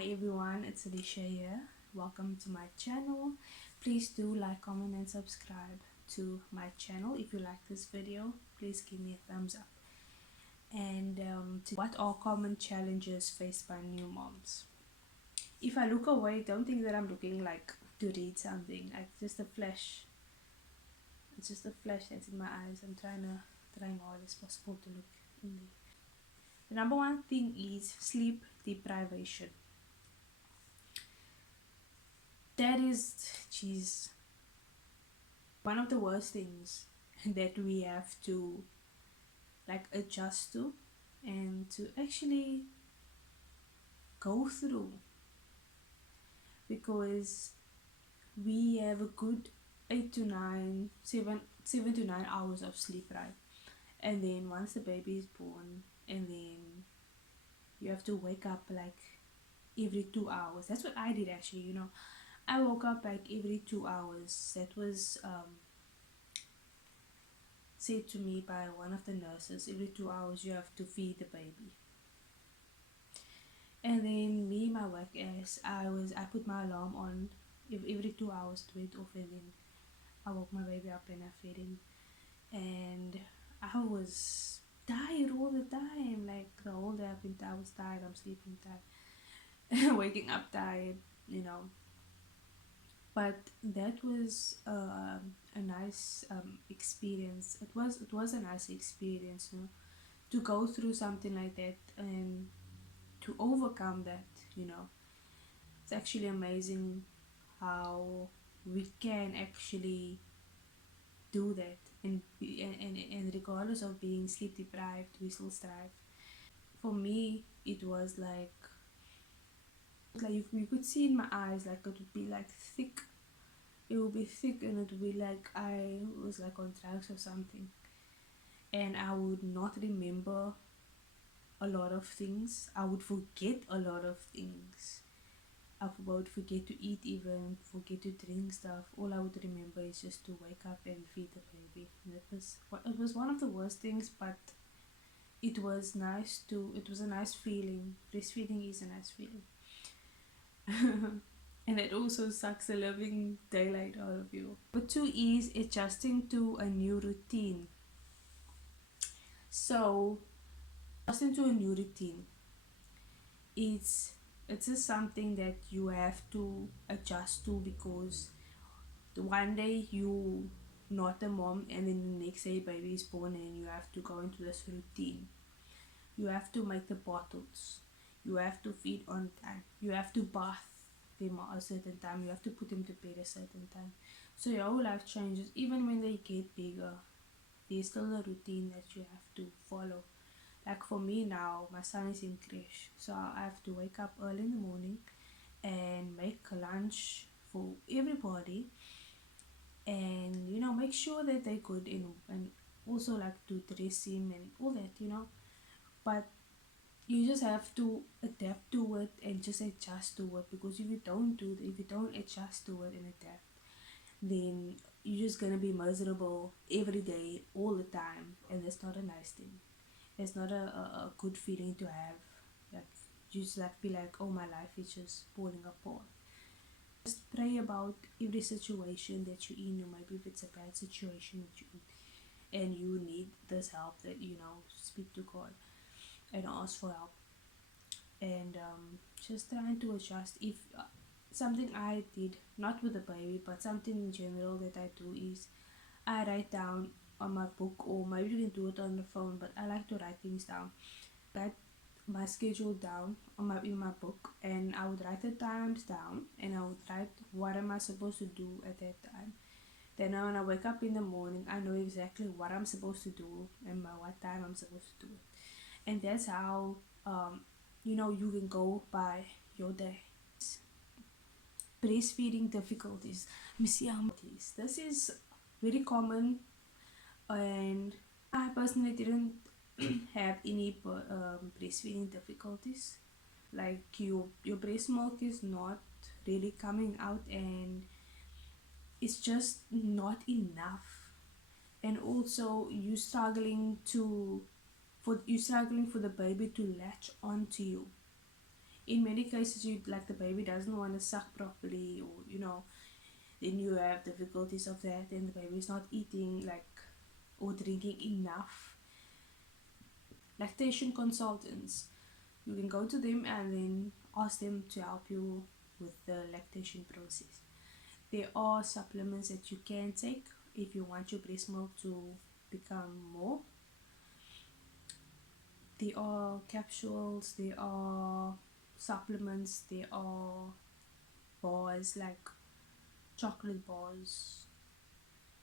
Hi everyone, it's Alicia here. Welcome to my channel. Please do like, comment and subscribe to my channel. If you like this video, please give me a thumbs up. And what are common challenges faced by new moms? If I look away, don't think that I'm looking like to read something. Like just a flash. It's just a flash that's in my eyes. I'm trying hard as possible to look in there. The number one thing is sleep deprivation. That is, geez, one of the worst things that we have to like adjust to and to actually go through, because we have a good 7 to 9 hours of sleep, right? And then once the baby is born, and then you have to wake up like every 2 hours. That's what I did actually. I woke up like every 2 hours. That was said to me by one of the nurses. Every 2 hours you have to feed the baby. And then me, my work as I put my alarm on. If every 2 hours it went off, and then I woke my baby up and I fed him. And I was tired all the time. Like the whole day I was tired. I'm sleeping tired, waking up tired. But that was a nice experience. It was a nice experience, to go through something like that and to overcome that. It's actually amazing how we can actually do that, and regardless of being sleep deprived, we still strive. For me, it was like you could see in my eyes, like it would be like thick. It would be thick, and it would be like I was like on drugs or something, and I would not remember a lot of things. I would forget a lot of things. I would forget to eat, even forget to drink stuff. All I would remember is just to wake up and feed the baby. And it was one of the worst things, but it was nice to. It was a nice feeling. Breastfeeding is a nice feeling. And it also sucks the living daylight out of you. Number two is adjusting to a new routine. So, adjusting to a new routine, it's just something that you have to adjust to, because one day you not a mom, and then the next day baby is born and you have to go into this routine. You have to make the bottles, you have to feed on time, you have to bath them at a certain time, you have to put them to bed a certain time. So your whole life changes. Even when they get bigger, there's still a routine that you have to follow. Like for me now, my son is in creche, so I have to wake up early in the morning and make lunch for everybody, and make sure that they're good, and also like to dress him and all that. But you just have to adapt to it and just adjust to it, because if you don't adjust to it and adapt, then you're just gonna be miserable every day all the time, and that's not a nice thing. It's not a good feeling to have. Like you just like feel like, oh, my life is just falling apart. Just pray about every situation that you're in, or maybe if it's a bad situation that you're in and you need this help, that speak to God and ask for help. And just trying to adjust. If something I did, not with the baby, but something in general that I do, is I write down on my book, or maybe you can do it on the phone, but I like to write things down. Write my schedule down in my book, and I would write the times down, and I would write what am I supposed to do at that time. Then when I wake up in the morning, I know exactly what I'm supposed to do and by what time I'm supposed to do it. And that's how you can go by your day. Breastfeeding difficulties. This is very common, and I personally didn't have any breastfeeding difficulties. Like your breast milk is not really coming out, and it's just not enough. And also you struggling for the baby to latch onto you. In many cases, you like the baby doesn't want to suck properly, or then you have difficulties of that, and the baby is not eating or drinking enough. Lactation consultants, you can go to them and then ask them to help you with the lactation process. There are supplements that you can take if you want your breast milk to become more. There are capsules, there are supplements, there are bars like chocolate bars.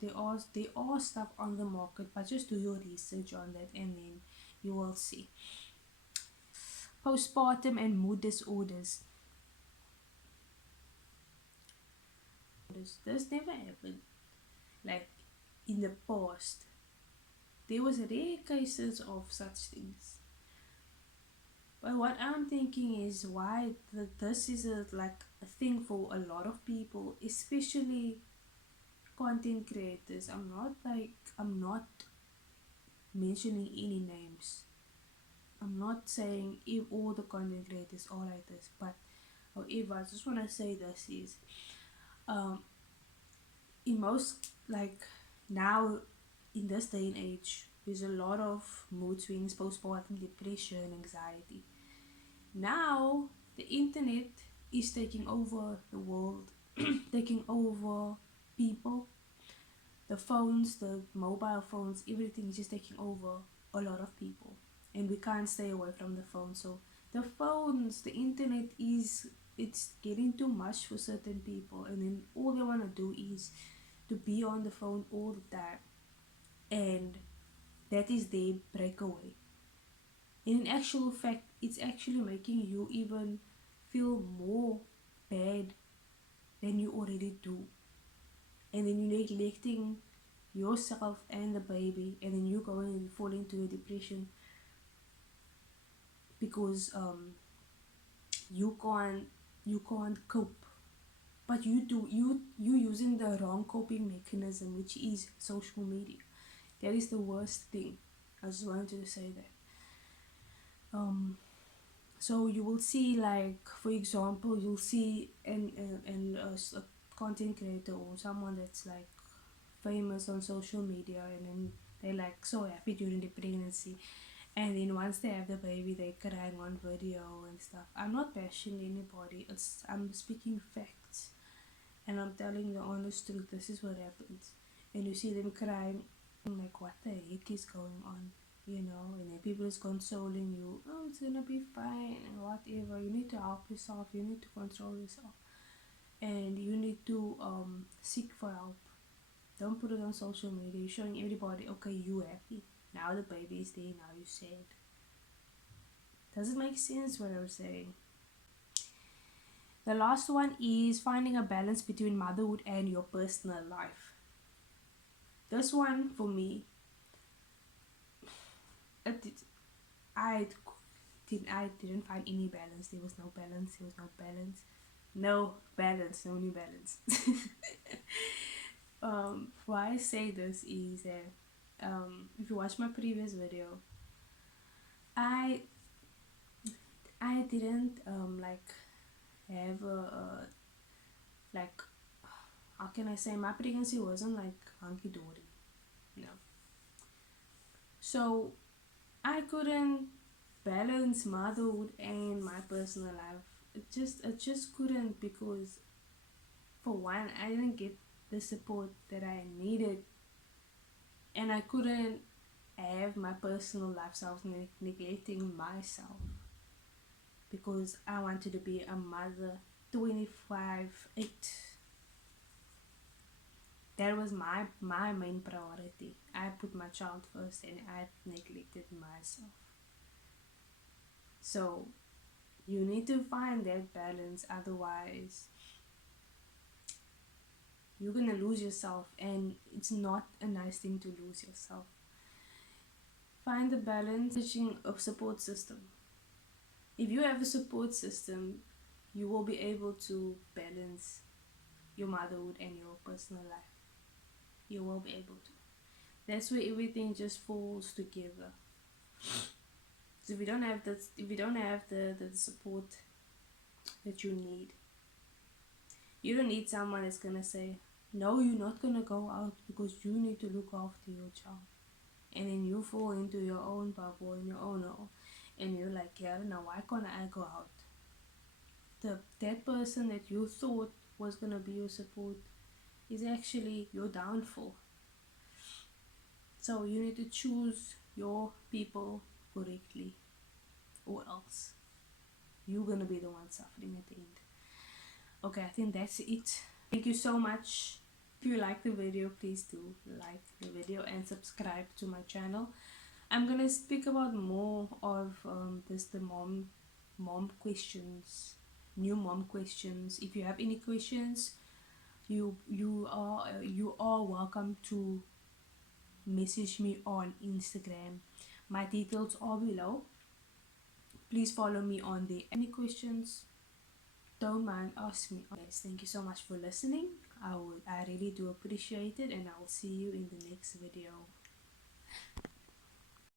There are stuff on the market, but just do your research on that and then you will see. Postpartum and mood disorders. This never happened. Like in the past, there was rare cases of such things. But what I'm thinking is why this is a thing for a lot of people, especially content creators. I'm not mentioning any names. I'm not saying if all the content creators are like this, but however, I just want to say this is um in most, like, now in this day and age, there's a lot of mood swings, postpartum depression, anxiety. Now the internet is taking over the world, taking over people. The phones, the mobile phones, everything is just taking over a lot of people, and we can't stay away from the phone. So the phones, the internet it's getting too much for certain people, and then all they want to do is to be on the phone all the time, and that is their breakaway. And in actual fact, it's actually making you even feel more bad than you already do, and then you're neglecting yourself and the baby, and then you go and fall into a depression because you can't cope. But you using the wrong coping mechanism, which is social media. That is the worst thing. I just wanted to say that. So you will see, like, for example, you'll see a content creator or someone that's like famous on social media, and then they're like so happy during the pregnancy, and then once they have the baby they're crying on video and stuff. I'm not bashing anybody, I'm speaking facts, and I'm telling the honest truth. This is what happens, and you see them crying. I'm like, what the heck is going on? And then people is consoling you, oh, it's gonna be fine and whatever. You need to help yourself, you need to control yourself, and you need to seek for help. Don't put it on social media. You're showing everybody, okay, you happy. Now the baby is there, now you sad. Does it make sense what I'm saying? The last one is finding a balance between motherhood and your personal life. This one, for me, I didn't find any balance. There was no balance. No balance, no new balance. Why I say this is that if you watch my previous video, I didn't have like, how can I say, my pregnancy wasn't like hunky dory, so I couldn't balance motherhood and my personal life. It just couldn't, because for one, I didn't get the support that I needed, and I couldn't have my personal life, so I was neglecting myself because I wanted to be a mother 25/8. That was my main priority. I put my child first and I neglected myself. So you need to find that balance, otherwise you're gonna lose yourself, and it's not a nice thing to lose yourself. Find the balance, teaching a support system. If you have a support system, you will be able to balance your motherhood and your personal life. You will be able to. That's where everything just falls together. So if you don't have the support that you need. You don't need someone that's gonna say, no, you're not gonna go out because you need to look after your child. And then you fall into your own bubble and your own hole. And you're like, yeah, now why can't I go out? That person that you thought was gonna be your support is actually your downfall. So you need to choose your people correctly, or else you're gonna be the one suffering at the end. Okay, I think that's it. Thank you so much. If you like the video, please do like the video and subscribe to my channel. I'm gonna speak about more of the mom questions, new mom questions. If you have any questions, you are welcome to message me on Instagram. My details are below. Please follow me on there. Any questions, don't mind, ask me. Guys, thank you so much for listening. I really do appreciate it, and I will see you in the next video.